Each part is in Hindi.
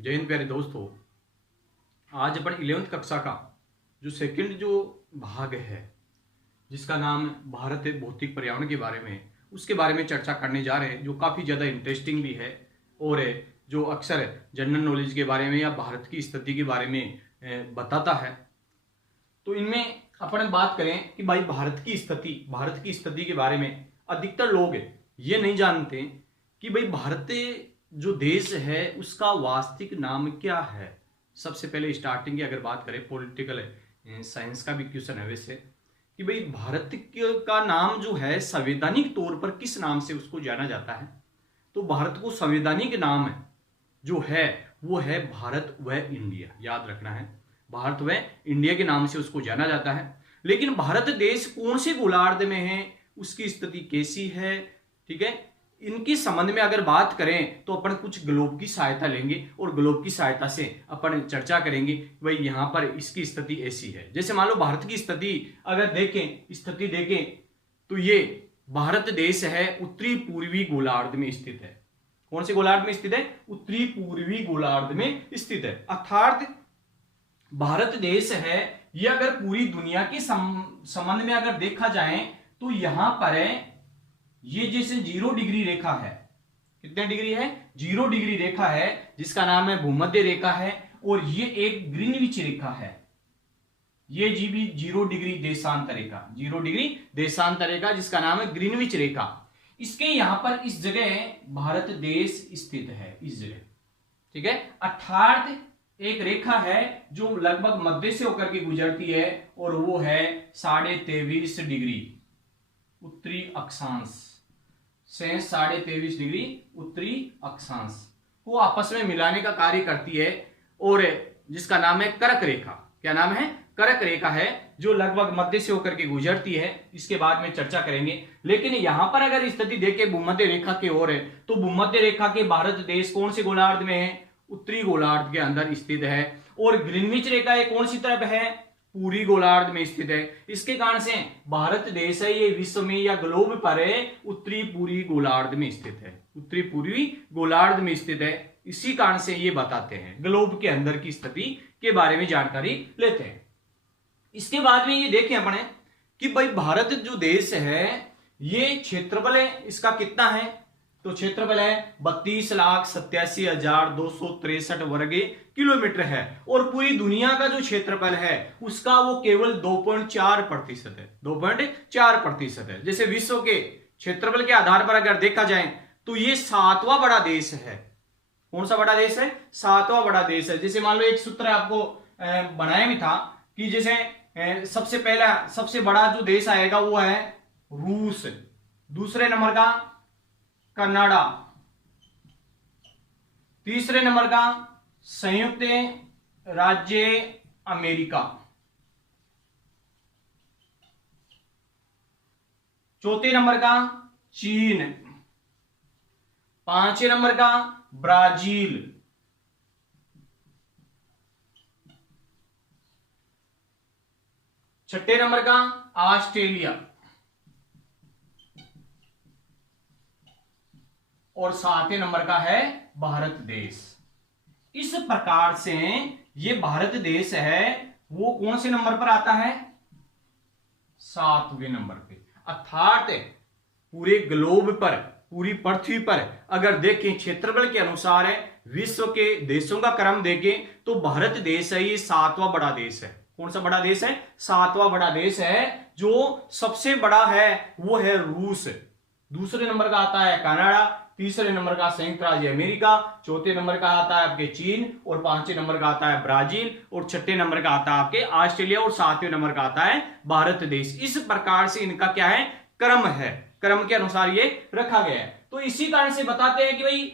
जय हिंद प्यारे दोस्तों। आज अपन 11वीं कक्षा का जो सेकंड जो भाग है जिसका नाम भारत भौतिक पर्यावरण के बारे में, उसके बारे में चर्चा करने जा रहे हैं, जो काफ़ी ज़्यादा इंटरेस्टिंग भी है और जो अक्सर जनरल नॉलेज के बारे में या भारत की स्थिति के बारे में बताता है। तो इनमें अपन बात करें कि भाई भारत की स्थिति के बारे में अधिकतर लोग ये नहीं जानते कि भाई भारत जो देश है उसका वास्तविक नाम क्या है। सबसे पहले स्टार्टिंग की अगर बात करें, पॉलिटिकल साइंस का भी क्वेश्चन है वैसे, कि भाई भारत का नाम जो है संवैधानिक तौर पर किस नाम से उसको जाना जाता है। तो भारत को संवैधानिक नाम जो है वो है भारत व इंडिया, याद रखना है, भारत व इंडिया के नाम से उसको जाना जाता है। लेकिन भारत देश कौन से गोलार्ध में है, उसकी स्थिति कैसी है, ठीक है, इनके संबंध में अगर बात करें तो अपन कुछ ग्लोब की सहायता लेंगे और ग्लोब की सहायता से अपन चर्चा करेंगे भाई यहाँ पर इसकी स्थिति ऐसी है। जैसे मान लो भारत की स्थिति अगर देखें तो ये भारत देश है उत्तरी पूर्वी गोलार्ध में स्थित है। कौन से गोलार्ध में स्थित है? उत्तरी पूर्वी गोलार्ध में स्थित है। अर्थात भारत देश है ये अगर पूरी दुनिया के संबंध में अगर देखा जाए तो यहां पर है ये जैसे 0 डिग्री रेखा है। कितने डिग्री है? 0 डिग्री रेखा है जिसका नाम है भूमध्य रेखा है, और ये एक ग्रीनविच रेखा है। ये जी भी 0 डिग्री देशांतर रेखा, 0 डिग्री देशांतर रेखा जिसका नाम है ग्रीनविच रेखा। इसके यहां पर इस जगह भारत देश स्थित है, इस जगह, ठीक है। अर्थात एक रेखा है जो लगभग मध्य से होकर के गुजरती है और वो है 23.5 डिग्री उत्तरी अक्षांश से 23.5 डिग्री उत्तरी अक्षांश को आपस में मिलाने का कार्य करती है, और जिसका नाम है कर्क रेखा। क्या नाम है? कर्क रेखा है, जो लगभग मध्य से होकर के गुजरती है। इसके बाद में चर्चा करेंगे। लेकिन यहां पर अगर स्थिति देखें भूमध्य रेखा की ओर है तो भूमध्य रेखा के भारत देश कौन से गोलार्ध में है? उत्तरी गोलार्ध के अंदर स्थित है। और ग्रीनविच रेखा ये कौन सी तरफ है? पूरी गोलार्ध में स्थित है। इसके कारण से भारत देश है ये विश्व में या ग्लोब पर उत्तरी पूर्वी गोलार्ध में स्थित है, उत्तरी पूर्वी गोलार्ध में स्थित है। इसी कारण से ये बताते हैं, ग्लोब के अंदर की स्थिति के बारे में जानकारी लेते हैं। इसके बाद में ये देखें अपने कि भाई भारत जो देश है ये क्षेत्रफल है इसका कितना है? तो क्षेत्रफल है 32,87,263 वर्ग किलोमीटर है, और पूरी दुनिया का जो क्षेत्रफल है उसका वो केवल 2.4% है, 2.4% है। जैसे विश्व के क्षेत्रफल के आधार पर अगर देखा जाए तो ये 7वां बड़ा देश है। कौन सा बड़ा देश है? 7वां बड़ा देश है। जैसे मान लो एक सूत्र आपको बनाया भी था कि जैसे सबसे बड़ा जो देश आएगा वो है रूस, दूसरे नंबर का कनाडा, तीसरे नंबर का संयुक्त राज्य अमेरिका, चौथे नंबर का चीन, पांचवें नंबर का ब्राजील, छठे नंबर का ऑस्ट्रेलिया, और 7वें नंबर का है भारत देश। इस प्रकार से ये भारत देश है वो कौन से नंबर पर आता है? 7वें नंबर पे। अर्थात पूरे ग्लोब पर, पूरी पृथ्वी पर अगर देखें क्षेत्रफल के अनुसार है, विश्व के देशों का क्रम देखें तो भारत देश है ये 7वां बड़ा देश है। कौन सा बड़ा देश है? 7वां बड़ा देश है। जो सबसे बड़ा है वो है रूस, दूसरे नंबर का आता है कनाडा, तीसरे नंबर का संयुक्त राज्य अमेरिका, चौथे नंबर का आता है आपके चीन, और पांचवें नंबर का आता है ब्राजील, और छठे नंबर का आता है आपके ऑस्ट्रेलिया, और 7वें नंबर का आता है भारत देश। इस प्रकार से इनका क्या है? क्रम है, क्रम के अनुसार ये रखा गया है। तो इसी कारण से बताते हैं कि भाई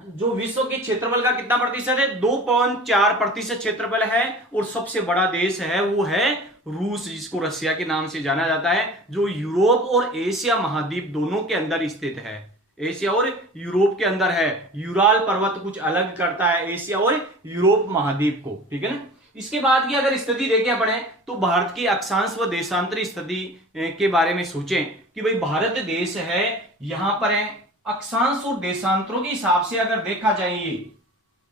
जो विश्व के क्षेत्रफल का कितना प्रतिशत है? 2.4% क्षेत्रफल है, और सबसे बड़ा देश है वो है रूस, जिसको रसिया के नाम से जाना जाता है, जो यूरोप और एशिया महाद्वीप दोनों के अंदर स्थित है। एशिया और यूरोप के अंदर है। यूराल पर्वत कुछ अलग करता है एशिया और यूरोप महाद्वीप को, ठीक है ना। इसके बाद की अगर स्थिति देखें अपने तो भारत की अक्षांश व देशांतर स्थिति के बारे में सोचें कि भाई भारत देश है, यहां पर है अक्षांश और देशांतरों के हिसाब से अगर देखा जाए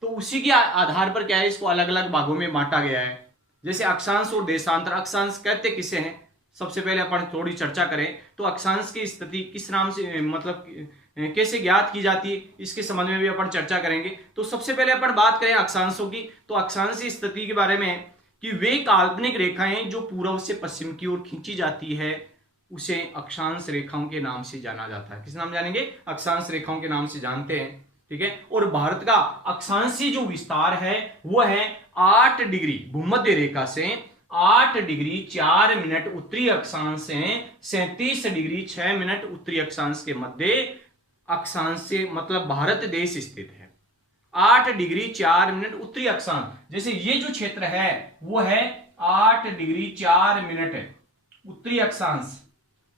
तो उसी के आधार पर क्या है, इसको अलग अलग भागों में बांटा गया है। जैसे अक्षांश और देशांतर। अक्षांश कहते किसे हैं, सबसे पहले अपन थोड़ी चर्चा करें तो अक्षांश की स्थिति किस नाम से, मतलब कैसे ज्ञात की जाती है, इसके संबंध में भी अपन चर्चा करेंगे। तो सबसे पहले अपन बात करें अक्षांशों की, तो अक्षांश की स्थिति के बारे में कि वे काल्पनिक रेखाएं जो पूर्व से पश्चिम की ओर खींची जाती है उसे अक्षांश रेखाओं के नाम से जाना जाता है। किस नाम जानेंगे, अक्षांश रेखाओं के नाम से जानते हैं, ठीक है। और भारत का अक्षांशीय जो विस्तार है वो है 8 डिग्री भूमध्य रेखा से 8 डिग्री 4 मिनट उत्तरी अक्षांश से 37 डिग्री 6 मिनट उत्तरी अक्षांश के मध्य अक्षांश से, मतलब भारत देश स्थित है। 8 डिग्री 4 मिनट उत्तरी अक्षांश, जैसे ये जो क्षेत्र है वो है 8 डिग्री 4 मिनट उत्तरी अक्षांश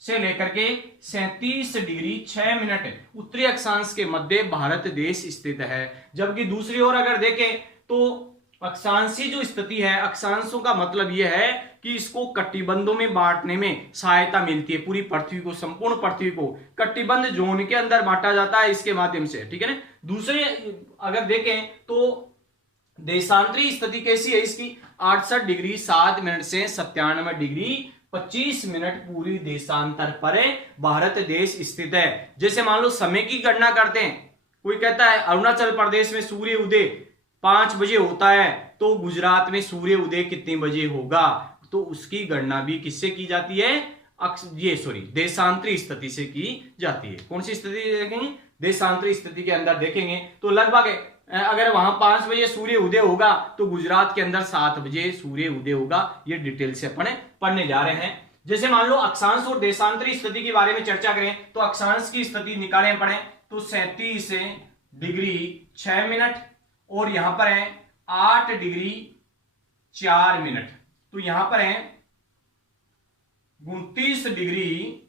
से लेकर के 37 डिग्री 6 मिनट उत्तरी अक्षांश के मध्य भारत देश स्थित है। जबकि दूसरी ओर अगर देखें तो अक्षांशीय जो स्थिति है, अक्षांशों का मतलब यह है कि इसको कटिबंधों में बांटने में सहायता मिलती है। पूरी पृथ्वी को, संपूर्ण पृथ्वी को कटिबंध जोन के अंदर बांटा जाता है इसके माध्यम से, ठीक है ना। दूसरे अगर देखें तो देशांतरी स्थिति कैसी है इसकी, 68 डिग्री 7 मिनट से 97 डिग्री 25 मिनट पूरी देशांतर पर भारत देश स्थित है। जैसे मान लो समय की गणना करते हैं, कोई कहता है अरुणाचल प्रदेश में सूर्य उदय 5 बजे होता है, तो गुजरात में सूर्य उदय कितने बजे होगा, तो उसकी गणना भी किससे की जाती है, देशांतरी स्थिति से की जाती है। कौन सी स्थिति देखेंगे, देशांतरी स्थिति के अंदर देखेंगे तो लगभग अगर वहां 5 बजे सूर्य उदय होगा तो गुजरात के अंदर 7 बजे सूर्य उदय होगा। ये डिटेल से अपन पढ़ने जा रहे हैं। जैसे मान लो अक्षांश और देशांतरी स्थिति के बारे में चर्चा करें तो अक्षांश की स्थिति निकालें पड़े तो 37 डिग्री 6 मिनट और यहां पर है 8 डिग्री 4 मिनट, तो यहां पर है 29 डिग्री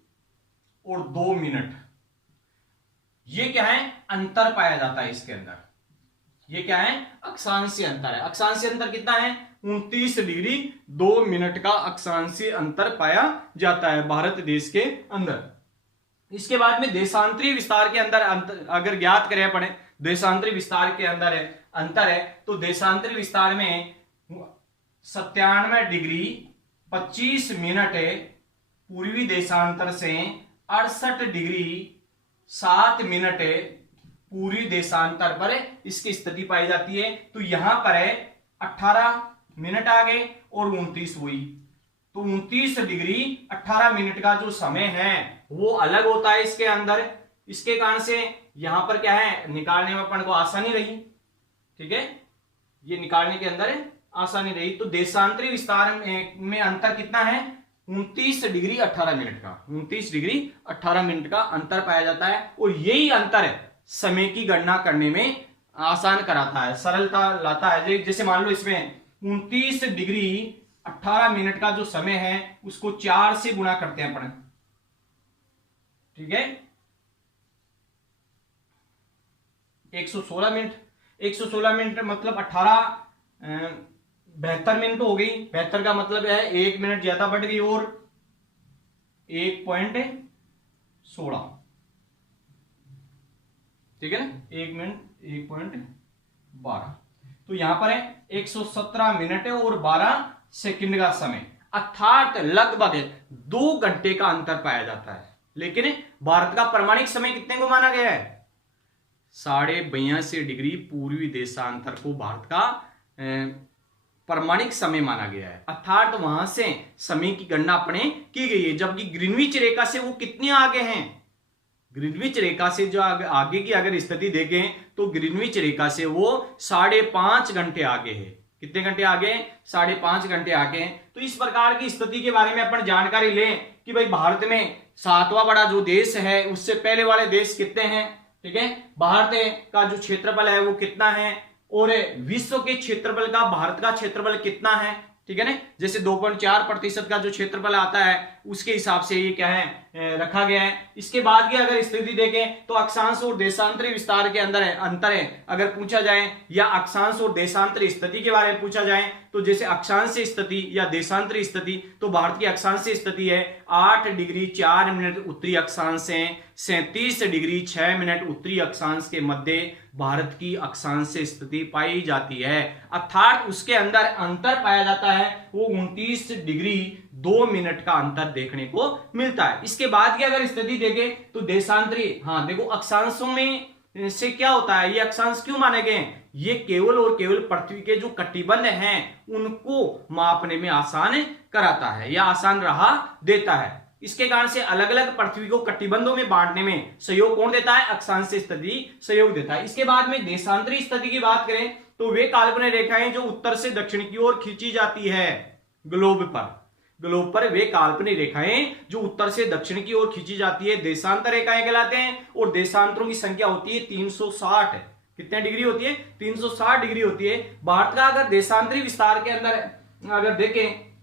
और 2 मिनट। ये क्या है, अंतर पाया जाता है इसके अंदर। ये क्या है, अक्षांशीय अंतर है। अक्षांशीय अंतर कितना है, 29 डिग्री 2 मिनट का अक्षांशीय अंतर पाया जाता है भारत देश के अंदर। इसके बाद में देशांतरी विस्तार के अंदर अगर ज्ञात करें पड़े, देशांतरी विस्तार के अंदर है अंतर है, तो देशांतरी विस्तार में 97 डिग्री 25 मिनट पूर्वी देशांतर से 68 डिग्री 7 मिनट पूर्वी देशांतर पर इसकी स्थिति पाई जाती है। तो यहां पर है 18 मिनट आ गए और 29 हुई, तो 29 डिग्री 18 मिनट का जो समय है वो अलग होता है इसके अंदर। इसके कारण से यहां पर क्या है, निकालने में अपन को आसानी रही, ठीक है, ये निकालने के अंदर आसानी रही। तो देशांतरी विस्तार में अंतर कितना है, 29 डिग्री 18 मिनट का, 29 डिग्री 18 मिनट का अंतर पाया जाता है। और यही अंतर समय की गणना करने में आसान कराता है, सरलता लाता है। जैसे मान लो इसमें 29 डिग्री 18 मिनट का जो समय है उसको 4 से गुणा करते हैं अपन, ठीक है, 116 मिनट। 116 मिनट मतलब 72 मिनट हो गई। 72 का मतलब है 1 मिनट ज्यादा बढ़ गई और 1.16, ठीक है ना, 1 मिनट 1.12। तो यहां पर है 117 मिनट और 12 सेकंड का समय, अर्थात लगभग 2 घंटे का अंतर पाया जाता है। लेकिन भारत का प्रामाणिक समय कितने को माना गया है, 82.5 डिग्री पूर्वी देशांतर को भारत का प्रामाणिक समय माना गया है। अर्थात वहां से समय की गणना अपने की गई है। जबकि ग्रीनविच रेखा से वो कितने आगे हैं, ग्रीनविच रेखा से जो आगे की अगर स्थिति देखें तो ग्रीनविच रेखा से वो 5.5 घंटे आगे है। कितने घंटे आगे, 5.5 घंटे आगे हैं। तो इस प्रकार की स्थिति के बारे में अपन जानकारी लें कि भाई भारत में 7वां बड़ा जो देश है उससे पहले वाले देश कितने हैं, ठीक है, भारत का जो क्षेत्रफल है वो कितना है और विश्व के क्षेत्रफल का भारत का क्षेत्रफल कितना है, ठीक है ना। जैसे 2.4% का जो क्षेत्रफल आता है उसके हिसाब से ये क्या है रखा गया है। इसके बाद की अगर स्थिति देखें तो अक्षांश और देशांतरी विस्तार के अंदर है अंतर है अगर पूछा जाए, या अक्षांश और देशांतरी स्थिति के बारे में पूछा जाए तो जैसे अक्षांश स्थिति या देशांतरी स्थिति, तो भारत की अक्षांश स्थिति है 8 डिग्री 4 मिनट उत्तरी अक्षांश से 37 डिग्री 6 मिनट उत्तरी अक्षांश के मध्य भारत की अक्षांश स्थिति पाई जाती है। अर्थात उसके अंदर अंतर पाया जाता है वो 29 डिग्री 2 मिनट का अंतर देखने को मिलता है। इसके बाद की अगर स्थिति देखें तो देशांतरी, हाँ देखो अक्षांशों में से क्या होता है, ये अक्षांश क्यों माने गए हैं, ये केवल और केवल पृथ्वी के जो कटिबंध हैं उनको मापने में आसान कराता है या आसान राह देता है। इसके कारण से अलग अलग पृथ्वी को कटिबंधों में बांटने में सहयोग कौन देता है, अक्षांश स्थिति सहयोग देता है। इसके बाद में देशांतरी स्थिति की बात करें तो वे काल्पनिक रेखाएं जो उत्तर से दक्षिण की ओर खींची जाती है ग्लोब पर वे काल्पनिक रेखाएं जो उत्तर से दक्षिण की ओर खींची जाती है देशांतर रेखाएं कहलाते हैं। और देशांतरों की संख्या होती है 360, कितने डिग्री होती है, 360 डिग्री होती है। भारत का अगर देशांतरी विस्तार के अंदर अगर देखें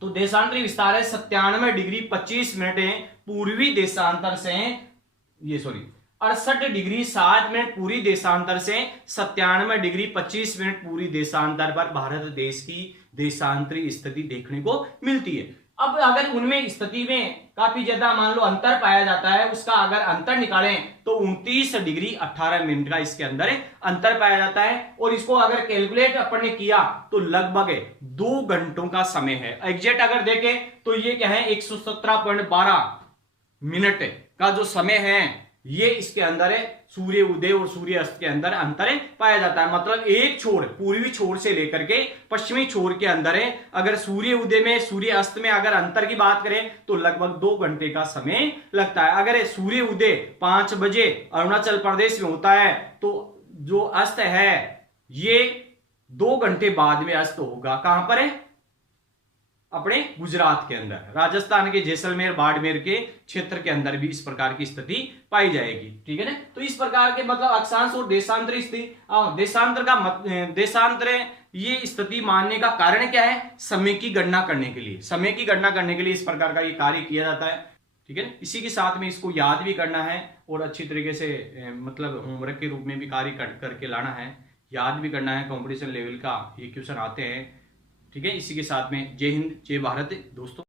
तो देशांतरी विस्तार है 97 डिग्री 25 मिनट है पूर्वी देशांतर से, ये सॉरी 68 डिग्री 7 मिनट पूरी देशांतर से 97 डिग्री 25 मिनट पूरी देशांतर पर भारत देश की देशांतरी स्थिति देखने को मिलती है। अब अगर उनमें स्थिति में काफी ज्यादा मान लो अंतर पाया जाता है, उसका अगर अंतर निकालें तो 29 डिग्री 18 मिनट का इसके अंदर अंतर पाया जाता है। और इसको अगर कैलकुलेट अपन ने किया तो लगभग 2 घंटों का समय है। एग्जैक्ट अगर देखें तो ये क्या है 117.12 मिनट का जो समय है ये इसके अंदर है सूर्य उदय और सूर्य अस्त के अंदर अंतर पाया जाता है। मतलब एक छोर पूर्वी छोर से लेकर के पश्चिमी छोर के अंदर है अगर सूर्य उदय में सूर्य अस्त में अगर अंतर की बात करें तो लगभग 2 घंटे का समय लगता है। अगर सूर्य उदय 5 बजे अरुणाचल प्रदेश में होता है तो जो अस्त है ये 2 घंटे बाद में अस्त होगा। कहां पर है, अपने गुजरात के अंदर, राजस्थान के जैसलमेर बाड़मेर के क्षेत्र के अंदर भी इस प्रकार की स्थिति पाई जाएगी। ठीक है ना, तो इस प्रकार के मतलब अक्षांश और देशांतरी स्थिति, देशांतर ये स्थिति मानने का कारण क्या है, समय की गणना करने के लिए इस प्रकार का ये कार्य किया जाता है। ठीक है, इसी के साथ में इसको याद भी करना है और अच्छी तरीके से मतलब होमवर्क के रूप में भी कार्य करके लाना है, याद भी करना है। कंपटीशन लेवल का ये क्वेश्चन आते हैं। ठीक है, इसी के साथ में जय हिंद जय भारत दोस्तों।